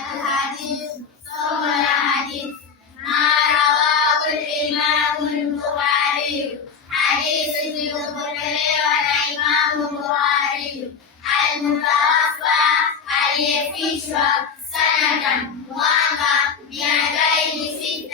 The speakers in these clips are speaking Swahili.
الحديث ثم الحديث ما رواه الإمام البخاري حديث البخاري والإمام البخاري المتوفى aliyefishwa sanata mwaka 256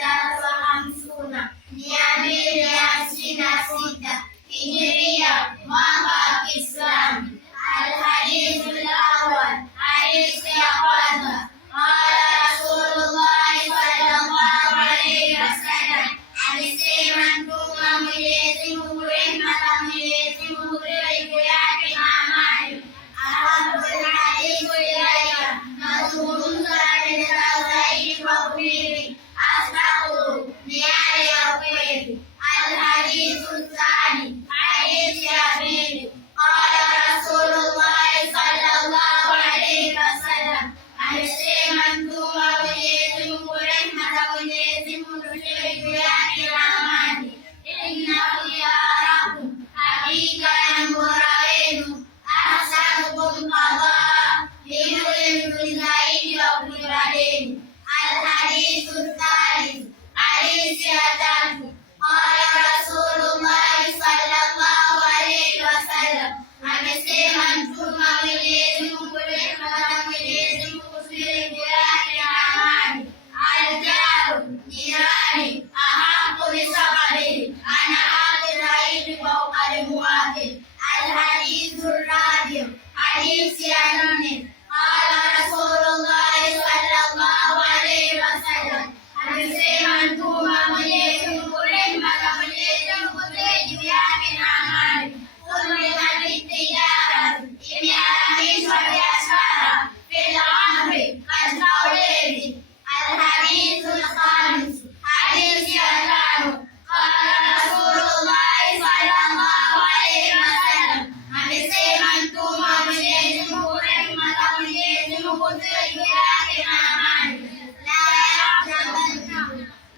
256 hijiria mwaka wa Kiislamu. Alhadithu alawwal, hadithi ya kwanza. Qala Rasulullah sallallahu alayhi wasallam, alisema Mtume wa Mwenyezi Mungu, rehma za Mwenyezi Mungu juu yake na amani, ahabul hadithu ilayya, mazungumzo yanapendeza zaidi kwa kweli, asdaqu, ni yale ya kweli. Alhadithu thani, hadithi ya pili. Qala Rasulullah sallallahu alayhi wasallam, alisema Mtume wa Mwenyezi Mungu, rehma za Mwenyezi Mungu juu yake na amani, innahu yarakum, hakika ya mbora wenu, ahsanukum qadaa, ni yule mzuri zaidi wa kulipa deni. Alhadithu thalith, hadithi ya tatu. Qala Rasulullah sallallahu alayhi wasallam, amesema Mtume wa Mwenyezi Mungu, rehma za Mwenyezi Mungu juu yake na amani, aljaru, jirani, ahaqqu bisaqalihi, ana haki zaidi kwa ukarimu wake. Alhadithu rabi', hadithi ya nne. Qala Rasulullah sallallahu alayhi wasallam, amesema Mtume wa Mwenyezi Mungu, rehma za Mwenyezi Mungu juu yake na amani, hurrimat tijara, imeharamishwa biashara, fil amri, katika ulevi. Alhadithu alkhamis, hadithi ya tano. Qala Rasulullah sallallahu alayhi wasallam, amesema Mtume wa Mwenyezi Mungu, rehma za Mwenyezi Mungu juu yake na amani, la yahtabanna,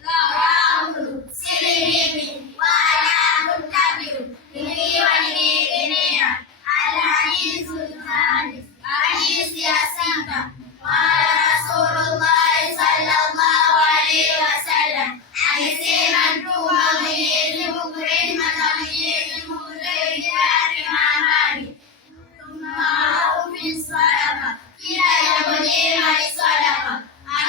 la yaamuru, si mimi, wala mtabiu, nikiwa nimeegemea. Alhadithu alkhamis, hadithi ya sita. Qala Rasulullah sallallahu alayhi wasallam, alisema Mtume wa Mwenyezi Mungu, rehma za Mwenyezi Mungu juu yake na amani, thumma min sadaqa, kila jambo jema ni sadaqa.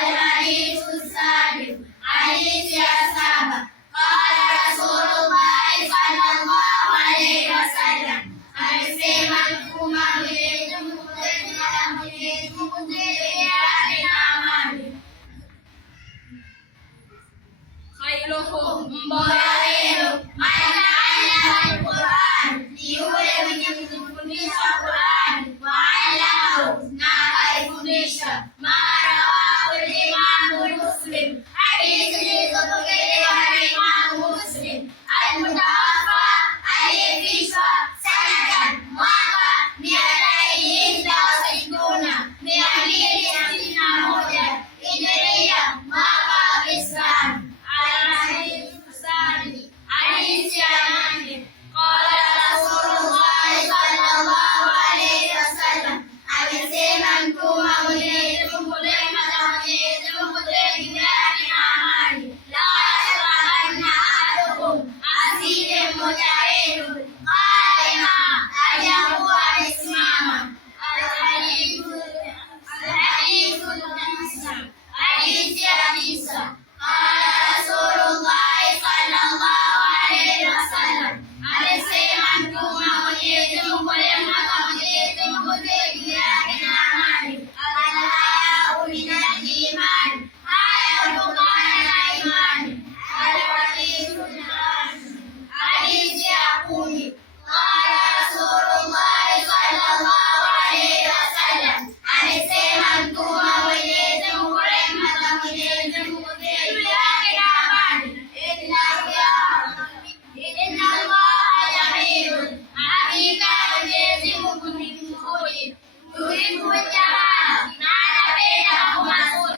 Alhadithu sabi, hadithi ya saba. Qala Rasulullah sallallahu alayhi wasallam, alisema Mtume wa Mwenyezi Mungu, rehma za Mwenyezi Mungu juu yake na amani, khairukum, mbora wenu, man ta'allama al-Qur'an, ni yule mwenye kujifundisha Qur'an, wa 'allamahu, na akaifundisha. Ma rawahu al-Imam Muslim, hadithi